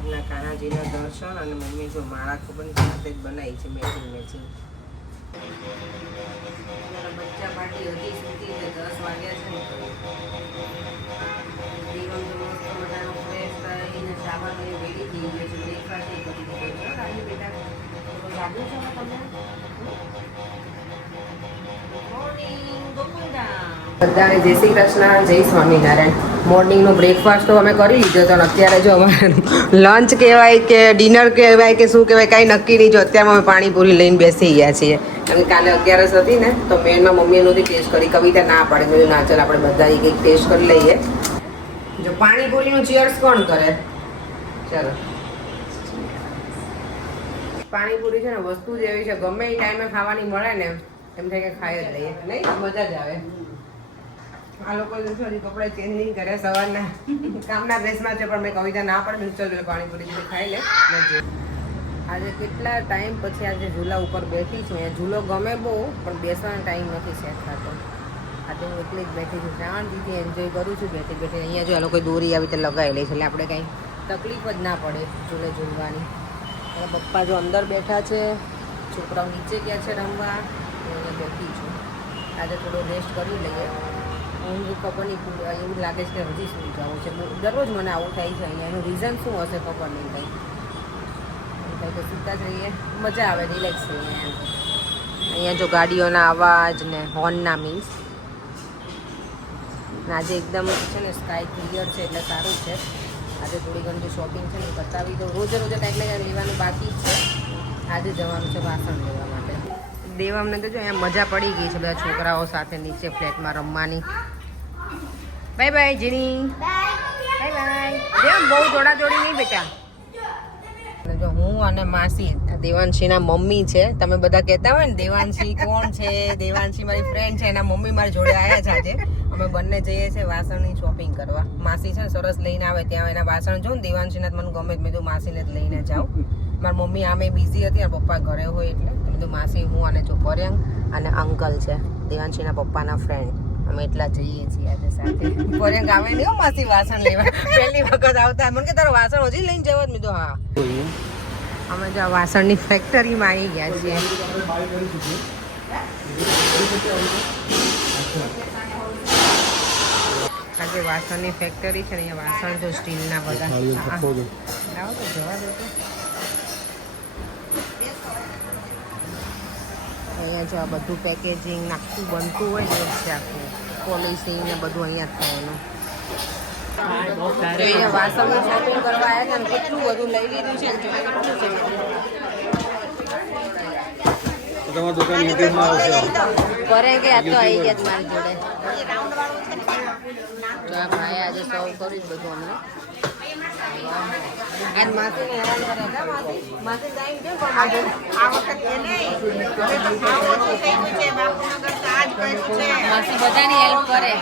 આજના કાનાજીના દર્શન અને મમ્મી જો માળા ખબર જાતે જ બનાવી છે મેચિંગ બચ્ચા પાર્ટી હતી સુધી 10 વાગ્યા છે ને દીવમ તો મસ્ત મજાનો ફ્રેશ થઈને શાવર લઈને રેડી થઈ ગયો છે બ્રેકફાસ્ટ એ કરી દીધો છે આજે બેટા લાગ્યું છે ને તમને બધાને જય શ્રી કૃષ્ણ, જય સ્વામિનારાયણ. મોર્નિંગનો બ્રેકફાસ્ટ તો અમે કરી લીધો હતો અને અત્યારે જો અમારે લંચ કહેવાય કે ડિનર કહેવાય કે શું કહેવાય કાંઈ નક્કી નહીં. જો અત્યારમાં અમે પાણીપુરી લઈને બેસી ગયા છીએ અને કાલે 11 હતી ને તો મેનમાં મમ્મીએ નહોતી ટેસ્ટ કરી. કવિતા ના પાડે, મેં ના ચાલ આપણે બધા એક ટેસ્ટ કરી લઈએ. જો પાણીપુરીનું ચીયર્સ કોણ કરે? ચાલો. પાણીપુરી છે ને વસ્તુ જ એવી છે, ગમે એ ટાઈમે ખાવાની મળે ને એમ થાય કે ખાઈ જ લઈએ, નહીં મજા જ આવે. આ લોકો કપડા ચેન્જ નહીં કરે, સવારના કામના ડ્રેસમાં છે પણ મેં કવિતા ના પડે ચાલ પાણીપુરી ખાઈ લે. આજે કેટલા ટાઈમ પછી આજે ઝૂલા ઉપર બેઠી છું. અહીંયા ઝૂલો ગમે બહુ પણ બેસવાનો ટાઈમ નથી સેટ થતો. આજે હું એટલી જ બેઠી છું, શાંતિથી એન્જોય કરું છું બેઠી બેઠી. અહીંયા જો આ લોકો દોરી આવી રીતે લગાવેલી છે એટલે આપણે કાંઈ તકલીફ જ ના પડે ઝૂલે ઝૂલવાની. પપ્પા જો અંદર બેઠા છે, છોકરાઓ નીચે ગયા છે રમવા. અહીંયા બેઠી છું. આજે થોડો રેસ્ટ કરી લઈએ. હું ખબર નહીં એવું લાગે છે કે હજી સુઈ જવું છે. દરરોજ મને આવું થાય છે. અહીંયા એનું રીઝન શું હશે ખબર નહીં કંઈ. કંઈ તો સીધા જઈએ, મજા આવે, રિલેક્સ થઈએ. અહીંયા જો ગાડીઓના અવાજ ને હોર્નના મીન્સ. આજે એકદમ છે ને સ્કાય ક્લિયર છે એટલે સારું છે. આજે થોડી ઘણી શોપિંગ છે ને બતાવી દઉં. રોજે કંઈક ને કંઈક લેવાનું બાકી જ છે. આજે જવાનું છે વાસણ લેવા માટે. દેવામને તો જો અહીંયા મજા પડી ગઈ છે બધા છોકરાઓ સાથે નીચે ફ્લેટમાં રમવાની. બાય બાય જીની, બાય બાય. જેમ બહુ જોડાજોડી નહીં બેટા. જો હું અને માસી દેવાંશીના મમ્મી છે. તમે બધા કહેતા હોય ને દેવાંશી કોણ છે, દેવાંશી મારી ફ્રેન્ડ છે, એના મમ્મી મારી જોડે આવ્યા છે આજે. અમે બંને જઈએ છીએ વાસણની શોપિંગ કરવા. માસી છે ને સરસ લઈને આવે ત્યાં એના વાસણ જોઉં ને દેવાંશીના મને ગમે જ. મેં તો માસીને જ લઈને જાઉં. મારી મમ્મી આમે બિઝી હતી અને પપ્પા ઘરે હોય એટલે તો માસી હું અને જો પર્યંગ અને અંકલ છે દેવાંશીના પપ્પાના ફ્રેન્ડ. અમે એટલા જઈએ છીએ આજે સાથે. પર્યંગ આવે નહીં હો માસી વાસણ લેવા. પહેલી વખત આવતા મને કે તારો વાસણ હજી લઈને જવો જ. મેં તો હા. અમે જો વાસણની ફેક્ટરીમાં આવી ગયા છીએ. આજે વાસણની ફેક્ટરી છે ને અહીંયા વાસણ જો સ્ટીલના બધા. આવો તો જવા દો તો. અહીંયા જો આ બધું પેકેજિંગ આખું બનતું હોય ને છે આખું પોલિશિંગ ને બધું અહીંયા થયેલું. અહીંયા વાસણની શોપિંગ કરવા આવ્યા છે ને કેટલું બધું લઈ લીધું છે ને કરે કે આ તો આવી ગયા મારી જોડે. તો આ ભાઈ આજે સર્વ કર્યું બધું અમને. માસી બધાની હેલ્પ કરે.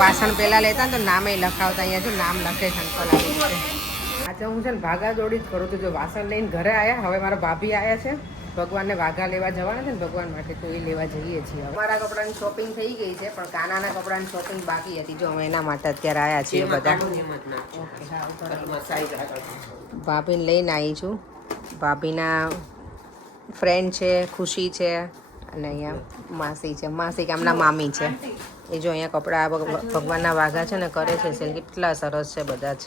વાસણ પેલા લેતા ને તો નામે લખાવતા. અહીંયા જો નામ લખે છે અંકલ આવી રીતે. આજે હું છે ને ભાગા દોડી જ કરું છું. જો વાસણ લઈને ઘરે આવ્યા. હવે મારા ભાભી આવ્યા છે ભગવાનને વાઘા લેવા જવાના છે ને ભગવાન માટે, તો એ લેવા જઈએ છીએ. અમારા કપડાની શોપિંગ થઈ ગઈ છે પણ કાનાના કપડાની શોપિંગ બાકી હતી. જો અમે એના માટે અત્યારે આવ્યા છીએ બધા. ભાભીને લઈને આવી છું. ભાભીના ફ્રેન્ડ છે, ખુશી છે અને અહીંયા માસી છે. માસી કામના મામી છે. એ જો અહીંયા કપડાં ભગવાનના વાઘા છે ને કરે છે સેલ. કેટલા સરસ છે બધા જ.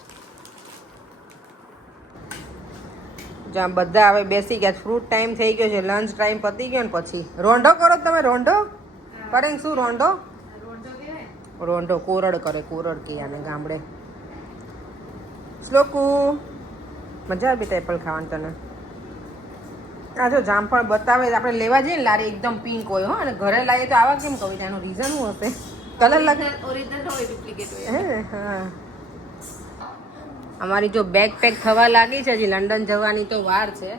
જ્યાં બધા હવે બેસી ગયા. ફ્રૂટ ટાઈમ થઈ ગયો છે, લંચ ટાઈમ પતી ગયો ને પછી રોંઢો કરો તમે. રોંઢો કરે શું? રોંઢો રોંઢો કોરડ કરે. કોરડ કે આને ગામડે. શ્લોકુ મજા આવે બેટા એપલ ખાવાનું તને? આ જો જામફળ બતાવે આપણે લેવા જઈએ ને લારી એકદમ પિંક હોય હો, અને ઘરે લાવીએ તો આવા કેમ કવિતા? એનું રીઝન શું હશે? કલર લાગે ઓરિજિનલ હોય ડુપ્લિકેટ હોય. હા અમારી જો બેગ પેક થવા લાગી છે. હજી લંડન જવાની તો વાર છે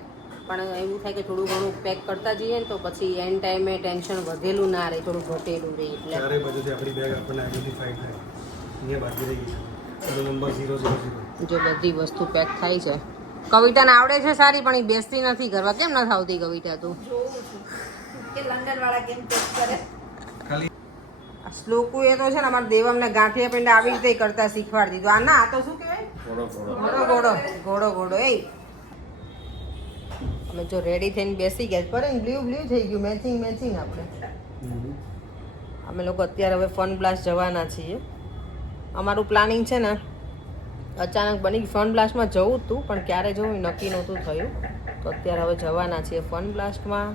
પણ એવું થાય કે થોડું ઘણું પેક કરતા જઈએ ને તો પછી એન્ડ ટાઈમે ટેન્શન વધેલું ના રહે, થોડું ઘટેલું રહે. એટલે ચારે બાજુથી આપણી બેગ આપણને આઈડેન્ટિફાઈ થાય. અહીંયા બાકી રહી ગઈ નંબર 000. જો બધી વસ્તુ પેક થાય છે. કવિતાને આવડે છે સારી પણ એ બેસતી નથી કરવા. કેમ નથી આવતી કવિતા? તું કે લંડન વાળા કેમ પેક કરે? ખાલી શ્લોકુ એ તો છે ને અમારા દેવમને ગાંઠિયા પિંડા આવી રીતે કરતા શીખવાડી દીધું. આ ના આ તો શું કહેવાય? ઘોડો ઘોડો એ. અમે જો રેડી થઈને બેસી ગયા પર બ્લુ થઈ ગયું મેચિંગ આપણે. અમે લોકો અત્યારે હવે ફન બ્લાસ્ટ જવાના છીએ. અમારું પ્લાનિંગ છે ને અચાનક બની ફન બ્લાસ્ટમાં જવું હતું, પણ ક્યારે જવું નક્કી નહોતું થયું. તો અત્યારે હવે જવાના છીએ ફન બ્લાસ્ટમાં,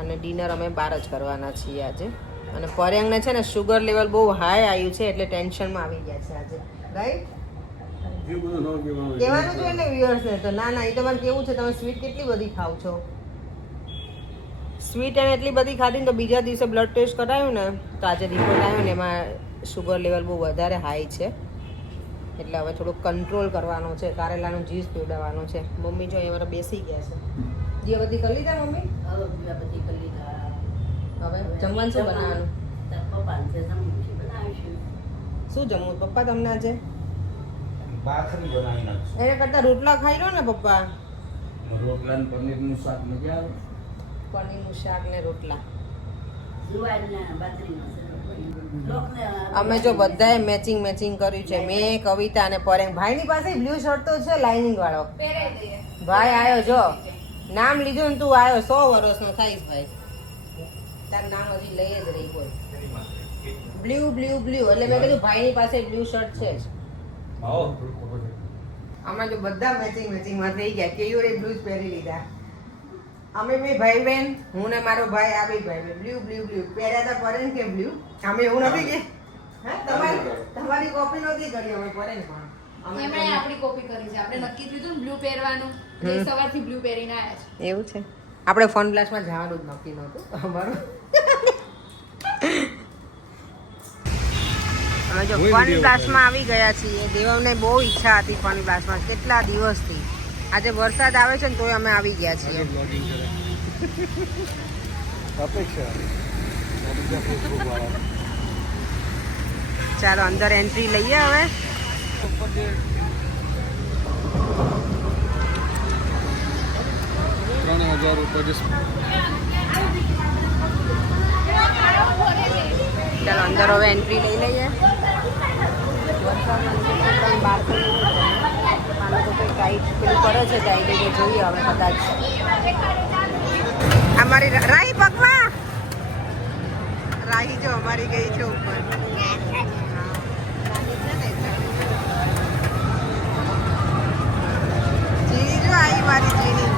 અને ડિનર અમે બહાર જ કરવાના છીએ આજે. અને પર્યાંગને છે ને શુગર લેવલ બહુ હાઈ આવ્યું છે, એટલે ટેન્શનમાં આવી ગયા છે આજે. રાઈટ? કહેવાનું જોઈએ ને વ્યુઅર્સને તો. ના એ તમારે કેવું છે, તમે સ્વીટ કેટલી બધી ખાવ છો? સ્વીટ એને એટલી બધી ખાધી ને તો બીજા દિવસે બ્લડ ટેસ્ટ કરાયું ને તો આજે રિપોર્ટ આવ્યો ને એમાં શુગર લેવલ બહુ વધારે હાઈ છે. એટલે હવે થોડુંક કંટ્રોલ કરવાનું છે. કારેલાનું જ્યુસ પીવડાવવાનું છે. મમ્મી જો અહીંયા બેસી ગયા છે. દીવાબત્તી કરી લીધા મમ્મી? દીવાબત્તી કરી લીધા. હવે જમવાનું શું બનાવવાનું? શું જમવું પપ્પા તમને આજે? ભાખરી બનાવી નાખશું. એને કરતા રોટલા ખાઈ લો ને પપ્પા. રોટલા ને પનીરનું શાક મજા આવે. પનીરનું શાક ને રોટલા. જુવારના બાજરીનું અમે જો બધાએ મેચિંગ કર્યું છે. મેં, કવિતા અને પરેંગ. ભાઈની પાસે બ્લુ શર્ટ તો છે લાઇનિંગ વાળો. ભાઈ આવ્યો જો. નામ લીધું ને તું આવ્યો. 100 વર્ષનો થાઈશ ભાઈ. તારું નામ હજી લઈ જ રહી બોલ. બ્લુ એટલે મેં કીધું ભાઈની પાસે બ્લુ શર્ટ છે જ. અમે જો બધા મેચિંગમાં થઈ ગયા. કેયુરે બ્લુ પહેરી લીધા. અમે બે ભાઈ બહેન, હું ને મારો ભાઈ, આ બે ભાઈ બહેન બ્લુ પહેર્યા હતા. પરેન કે બ્લુ અમે એવું નથી કે તમારી કોપી નહોતી કરી. અમે પરેન પણ એમણે આપણી કોપી કરી છે. આપણે નક્કી કીધું બ્લુ પહેરવાનું, સવારથી બ્લુ પહેરીને આવ્યા છે. એવું છે. આપણે ફન બ્લાસ્ટમાં જવાનું જ નક્કી નહોતું અમારું. અમે જો ફન બ્લાસ્ટમાં આવી ગયા છીએ. દેવમને બહુ ઈચ્છા હતી ફન બ્લાસ્ટમાં કેટલા દિવસથી. આજે વરસાદ આવે છે ને તોય અમે આવી ગયા છીએ. ચાલો અંદર એન્ટ્રી લઈએ હવે. ચાલો અંદર હવે એન્ટ્રી લઈ લઈએ. જોઈએ હવે કદાચ અમારી રાહી પગમાં રાહી જો અમારી ગઈ છે ઉપર. જીની જો આવી મારી જીની.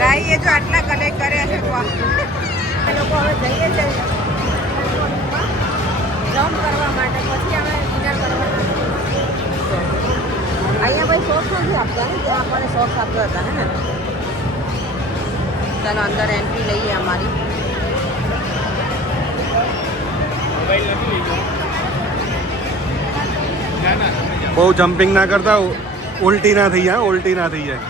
રાહીએ જો આટલા કલેક્ટ કર્યા છે. લોકો હવે જઈએ છે જમ્પ કરવા માટે, પછી અમે ડિનર કરવાના. અહીંયા ભાઈ સોસ નથી આપતા ને, ત્યાં આપણને સોસ આપતા હતા ને. ચાલો અંદર એન્ટ્રી લઈએ અમારી. બહુ જમ્પિંગ ના કરતા, ઉલટી ના થઈ જાય.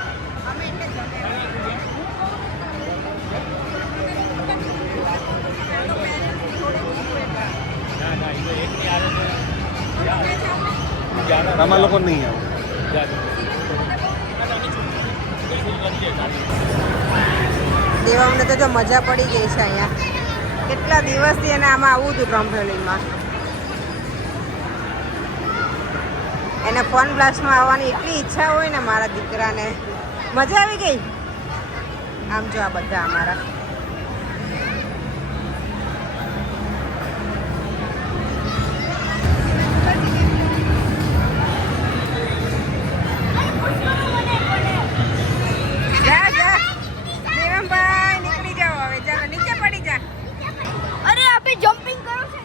તમારા લોકો નહીં આવે. દેવામને તો જો મજા પડી ગઈ છે અહીંયા. કેટલા દિવસથી એને આમાં આવવું હતું ટ્રમ્પોલિનમાં. એને ફન બ્લાસ્ટમાં આવવાની એટલી ઈચ્છા હોય ને મારા દીકરાને. મજા આવી ગઈ. આમ જો આ બધા અમારા જમ્પિંગ કરો છો.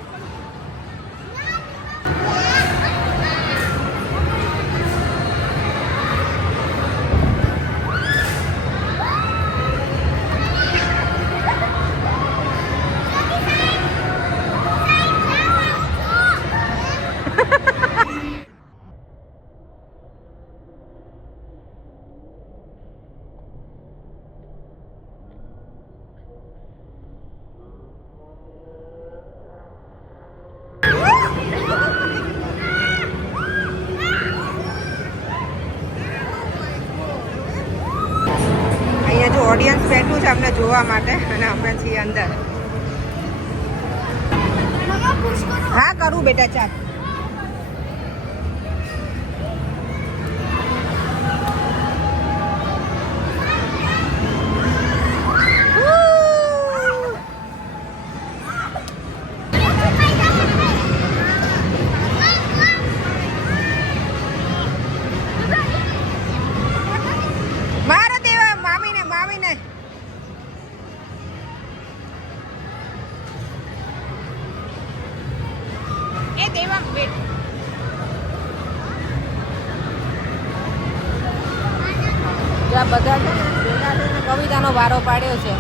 ઓડિયન્સ બેઠું છે અમને જોવા માટે, અને અમે છીએ અંદર. હા કરું બેટા ચાલ. મારો દેવા મામીને મામીને એ દેવા વેટ જો આ બધા છે ને ભેગા થઈને કવિતાનો વારો પાડ્યો છે.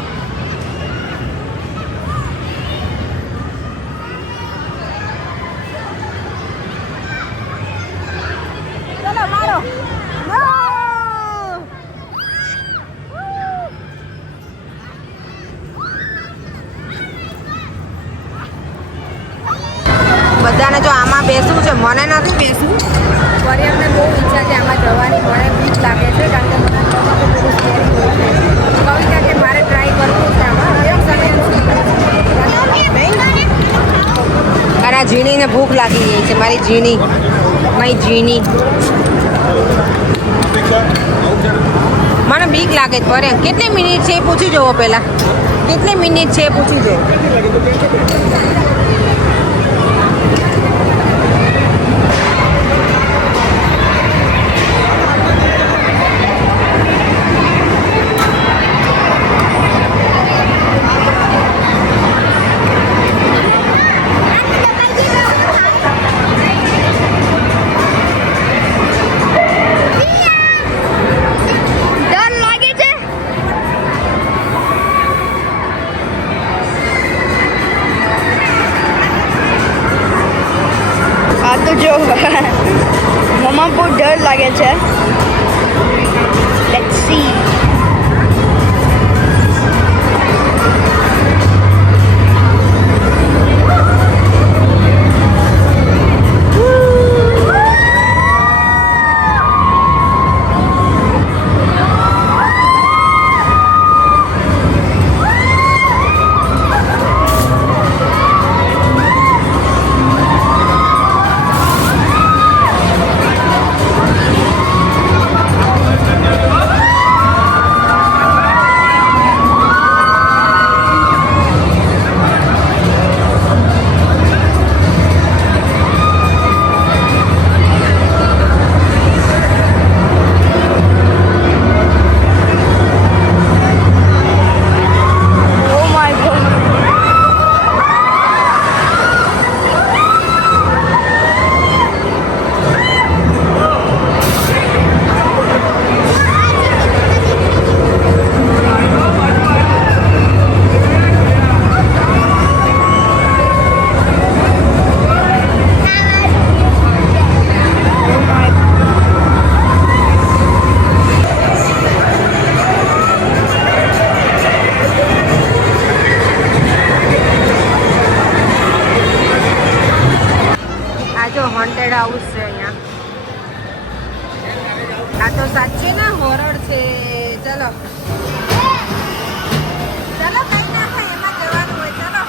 ચલો મારો બધાને જો આમાં બેસવું છે, મને નથી બેસવું. પરિયરને બહુ ઈચ્છા છે આમાં જવાની, મને બીક લાગે છે કારણ કે મને આમાં તો બહુ સ્કેરી હોય છે. કવિતા કે મારે ટ્રાય કરવું છે આમાં. મારા ઝીણીને ભૂખ લાગી ગઈ છે, મારી ઝીણી મને બીક લાગે છે. પર કેટલી મિનિટ છે એ પૂછી જુઓ પહેલાં. કેટલી મિનિટ છે એ પૂછી જુઓ. તો જો મમ્મા બહુ ડર લાગે છે. Let's see. હોન્ટેડ હાઉસ છે અહીંયા. આ તો સાચે ના હોરર છે. ચલો ચલો કઈ ના થાય એમાં જવાનું હોય. ચલો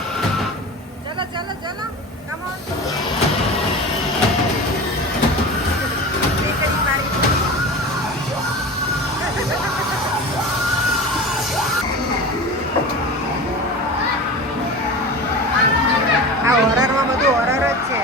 ચલો ચલો ચલો કમ ઓન. આ હોરરમાં બધું હોરર જ છે.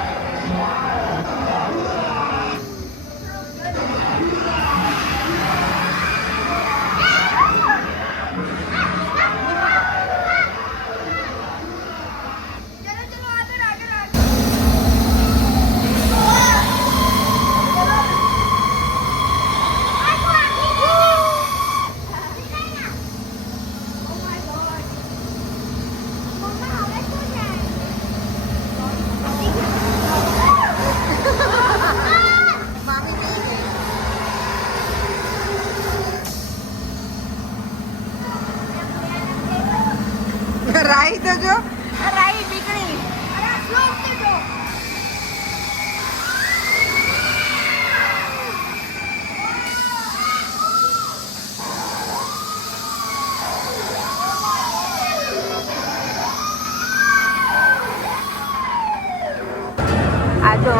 તો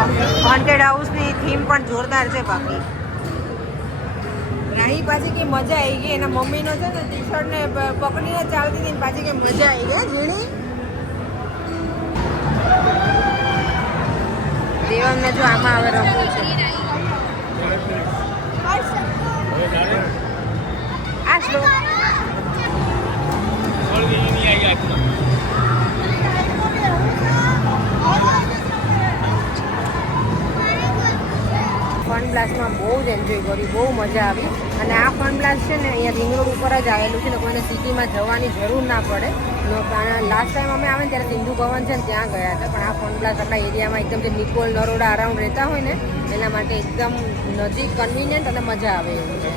હોન્ટેડ હાઉસની થીમ પણ જોરદાર છે. બાકી રાહી પાછી કે મજા આવી ગઈ. એના મમ્મીનો છે ને ટી શર્ટ ને પકડીને ચાલતી હતી ને પાછી કે મજા આવી ગઈ. ઝીણી દેવમને જો આમાં હવે રમવું છે. આ શ્લોક ફન બ્લાસ્ટમાં બહુ જ એન્જોય કર્યું, બહુ મજા આવી. અને આ ફન બ્લાસ્ટ છે ને અહીંયા રિંગ રોડ ઉપર જ આવેલું છે ને કોઈને સિટીમાં જવાની જરૂર ના પડે. લાસ્ટ ટાઈમ અમે આવે ને ત્યારે સિંધુ ભવન છે ને ત્યાં ગયા હતા. પણ આ ફન બ્લાસ્ટ આપણા એરિયામાં એકદમ જે નિકોલ નરોડા અરાઉન્ડ રહેતા હોય ને એના માટે એકદમ નજીક, કન્વિનિયન્ટ અને મજા આવે એવું છે.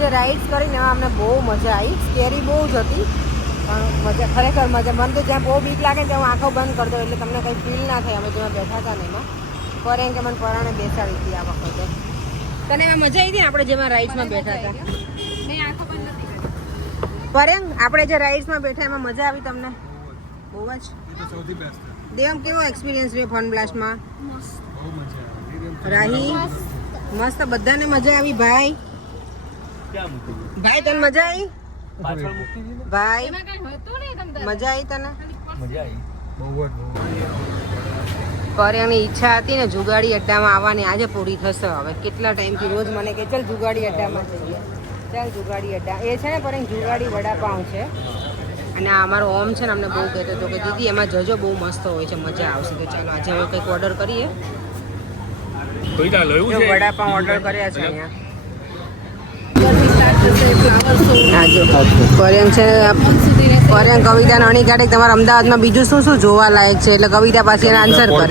જે રાઇડ્સ કરીને અમને બહુ મજા આવી. સ્કેરી બહુ જ હતી પણ મજા, ખરેખર મજા. મને તો જ્યાં બહુ બીક લાગે ત્યાં હું આંખો બંધ કરી દઉં એટલે તમને કંઈ ફીલ ના થાય. અમે જેમાં બેઠા હતા ને એમાં ફરે કે મને પરાણે બેસાડી હતી આ વખતે. તને એમાં મજા આવી હતી ને આપણે જેમાં રાઇડ્સમાં બેઠા હતા? પરેંગ આપણે જે રાઇડ્સમાં બેઠા એમાં મજા આવી તમને? બહુ જ. દેવમ કેવો એક્સપિરિયન્સ રહ્યો ફન બ્લાસ્ટમાં? રાહી મસ્ત, બધાને મજા આવી. ભાઈ ભાઈ તને મજા આવી? ભાઈ મજા આવી તને? પર્યાની ઈચ્છા હતી ને જુગાડી અડ્ડામાં આવવાની, આજે પૂરી થશે. હવે કેટલા ટાઈમથી રોજ મને કે ચાલ જુગાડી અડ્ડામાં જઈએ, ચાલ જુગાડી અડ્ડા. એ છે ને પર્યા જુગાડી વડાપાઉં છે. અને આ અમારો ઓમ છે ને અમને બહુ કહેતો હતો કે દીદી એમાં જજો, બહુ મસ્ત હોય છે, મજા આવશે. તો ચાલો આજે હવે કંઈક ઓર્ડર કરીએ. વડાપાઉં ઓર્ડર કર્યા છે અહીંયા. પર્યંક છે, પર્યંક કવિતા નાની કાઢે. તમારા અમદાવાદમાં બીજું શું શું જોવા લાયક છે? એટલે કવિતા પાસે એના આન્સર કરે.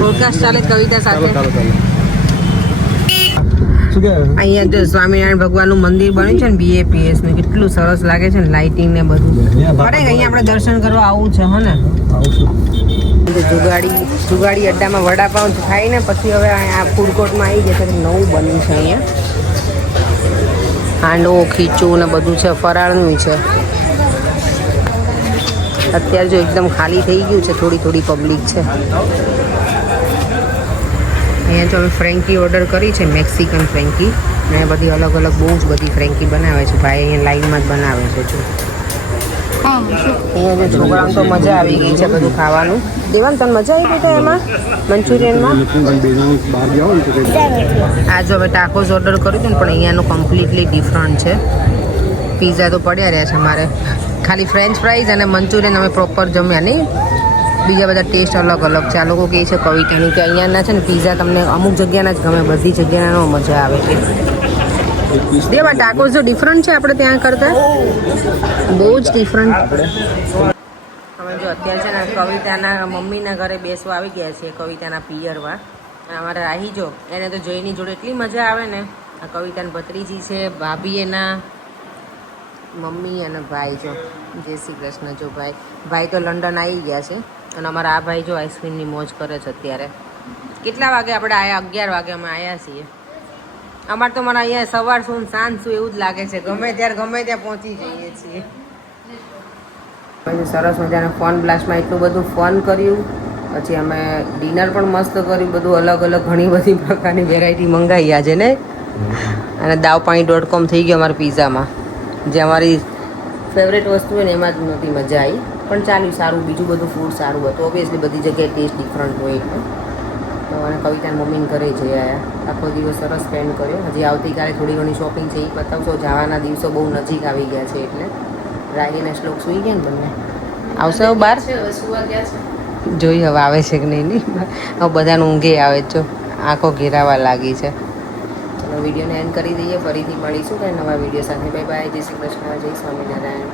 પોડકાસ્ટ ચાલે કવિતા સાથે. અહીંયા જો સ્વામિનારાયણ ભગવાનનું મંદિર બન્યું છે ને BAPS નું, કેટલું સરસ લાગે છે ને, લાઇટિંગ ને બધું. પડે અહીંયા આપણે દર્શન કરવા આવું છે. હો ને જુગાડી અડ્ડામાં વડાપાઉં ખાઈને પછી હવે આ ફૂડ કોર્ટમાં આવી જશે. નવું બન્યું છે અહીંયા. હાંડવો, ખીચું ને બધું છે, ફરાળનું છે. અત્યારે જો એકદમ ખાલી થઈ ગયું છે, થોડી થોડી પબ્લિક છે. અહીંયા જો અમે ફ્રેન્કી ઓર્ડર કરી છે, મેક્સિકન ફ્રેન્કી. અને બધી અલગ અલગ બહુ જ બધી ફ્રેન્કી બનાવે છે ભાઈ. અહીંયા લાઈનમાં જ બનાવે છે. જો અહીંયા જો છોકરાઓને તો મજા આવી ગઈ છે બધું ખાવાનું. દેવાન તને મજા આવી ગઈ છે એમાં મંચુરિયનમાં? આ જો હવે ટાકોઝ ઓર્ડર કર્યું હતું ને પણ અહીંયાનું કમ્પ્લીટલી ડિફરન્ટ છે. પીઝા તો પડ્યા રહ્યા છે અમારે, ખાલી ફ્રેન્ચ ફ્રાઈઝ અને મંચુરિયન અમે પ્રોપર જમ્યા નહીં. બીજા બધા ટેસ્ટ અલગ અલગ છે. આ લોકો કહે છે કવિતાનું કે અહીંયાના છે ને પીઝા તમને અમુક જગ્યાના જ ગમે, બધી જગ્યાના મજા આવે છે. દેવા ટાકોઝ જો ડિફરન્ટ છે આપણે ત્યાં કરતાં, બહુ જ ડિફરન્ટ. અમે જો અત્યારે છે ને કવિતાના મમ્મીના ઘરે બેસવા આવી ગયા છે, કવિતાના પિયરમાં. અને અમારા રાહી જો એને તો જોઈની જોડે એટલી મજા આવે ને. આ કવિતાની ભત્રીજી છે, ભાભી એના મમ્મી અને ભાઈ જો. જય શ્રી કૃષ્ણ. જો ભાઈ તો લંડન આવી ગયા છે. અને અમારા આ ભાઈ જો આઈસ્ક્રીમની મોજ કરે છે અત્યારે. કેટલા વાગે આપણે આવ્યા? 11 વાગે અમે આવ્યા છીએ. અમારે તો મને અહીંયા સવાર શું સાંજ શું એવું જ લાગે છે. ગમે ત્યાં પહોંચી જઈએ છીએ. પછી સરસ મજાના ફન બ્લાસ્ટમાં એટલું બધું ફન કર્યું. પછી અમે ડિનર પણ મસ્ત કર્યું. બધું અલગ અલગ ઘણી બધી પ્રકારની વેરાયટી મંગાવી આજે ને. અને davpaani.com થઈ ગયો અમારા પિઝામાં. જે અમારી ફેવરેટ વસ્તુ હોય ને એમાં જ નહોતી મજા આવી. પણ ચાલ્યું સારું, બીજું બધું ફૂડ સારું હતું. ઓબ્વિયસલી બધી જગ્યાએ ટેસ્ટ ડિફરન્ટ હોય એટલે. તો અને કવિતાના મમ્મીને ઘરે જઈ આવ્યા. આખો દિવસ સરસ સ્પેન્ડ કર્યો. હજી આવતીકાલે થોડી ઘણી શોપિંગ છે એ બતાવશો. જવાના દિવસો બહુ નજીક આવી ગયા છે એટલે. રાગીને શ્લોક સૂઈ ગયા ને બંને. આવશે હવે બહાર જોઈ હવે આવે છે કે નહીં. હવે બધાનું ઊંઘે આવે જો, આંખો ઘેરાવા લાગી છે. ચલો વિડીયોને એન્ડ કરી દઈએ. ફરીથી મળીશું કંઈ નવા વિડીયો સાથે. Bye bye. જય શ્રી કૃષ્ણ. જય સ્વામિનારાયણ.